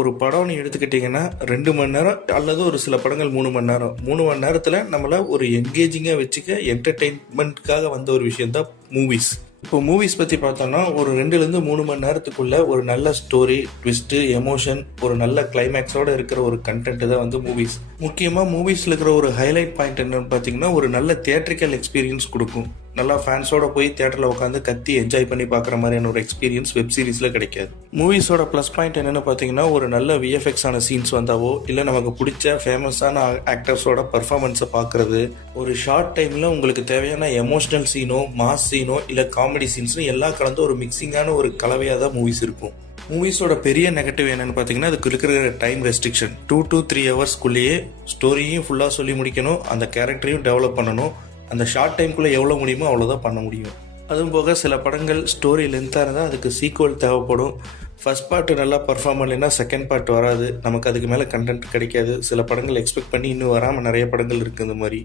ஒரு படம்னு எடுத்துக்கிட்டிங்கன்னா 2 மணி நேரம் அல்லது ஒரு சில படங்கள் 3 மணி நேரம். 3 மணி நேரத்தில் நம்மளை ஒரு என்கேஜிங்காக வச்சுக்க என்டர்டெயின்மெண்ட்காக வந்த ஒரு விஷயந்தான் மூவிஸ். இப்போ மூவிஸ் பற்றி பார்த்தோம்னா ஒரு 2லேருந்து 3 மணி நேரத்துக்குள்ள ஒரு நல்ல ஸ்டோரி, ட்விஸ்ட்டு, எமோஷன், ஒரு நல்ல கிளைமேக்ஸோடு இருக்கிற ஒரு கண்டென்ட் தான் வந்து மூவிஸ். முக்கியமாக மூவிஸில் இருக்கிற ஒரு ஹைலைட் பாயிண்ட் என்னன்னு பார்த்தீங்கன்னா ஒரு நல்ல தியேட்ரிக்கல் எக்ஸ்பீரியன்ஸ் கொடுக்கும். நல்லா ஃபேன்ஸோட போய் தியேட்டரில் உட்காந்து கத்தி என்ஜாய் பண்ணி பார்க்குற மாதிரியான ஒரு எக்ஸ்பீரியன்ஸ் வெப் சீரிஸில் கிடைக்காது. மூவிஸோட ப்ளஸ் பாயிண்ட் என்னென்னு பார்த்தீங்கன்னா ஒரு நல்ல விஎஃப்எக்ஸ் ஆன சீன்ஸ் வந்தாவோ இல்லை நமக்கு பிடிச்ச ஃபேமஸான ஆக்டர்ஸோட பர்ஃபார்மன்ஸை பார்க்குறது, ஒரு ஷார்ட் டைமில் உங்களுக்கு தேவையான எமோஷ்னல் சீனோ, மாஸ் சீனோ இல்லை காமெடி சீன்ஸும் எல்லாம் கலந்து ஒரு மிக்சிங்கான ஒரு கலவையாக தான் மூவிஸ் இருக்கும். மூவிஸோட பெரிய நெகட்டிவ் என்னென்னு பார்த்தீங்கன்னா அதுக்கு இருக்கிற டைம் ரெஸ்ட்ரிக்ஷன். 2 to 3 ஹவர்ஸ்க்குள்ளேயே ஸ்டோரியும் ஃபுல்லாக சொல்லி முடிக்கணும், அந்த கேரக்டரையும் டெவலப் பண்ணணும். அந்த ஷார்ட் டைம்குள்ளே எவ்வளோ முடியுமோ அவ்வளோதான் பண்ண முடியும். அதுவும் போக சில படங்கள் ஸ்டோரி லென்த்தாக இருந்தால் அதுக்கு சீக்வல் தேவைப்படும். ஃபர்ஸ்ட் பார்ட் நல்லா பர்ஃபார்ம் பண்ணலைன்னா செகண்ட் பார்ட் வராது, நமக்கு அதுக்கு மேலே கண்டென்ட் கிடைக்காது. சில படங்கள் எக்ஸ்பெக்ட் பண்ணி இன்னும் வராமல் நிறைய படங்கள் இருக்குது இந்த மாதிரி.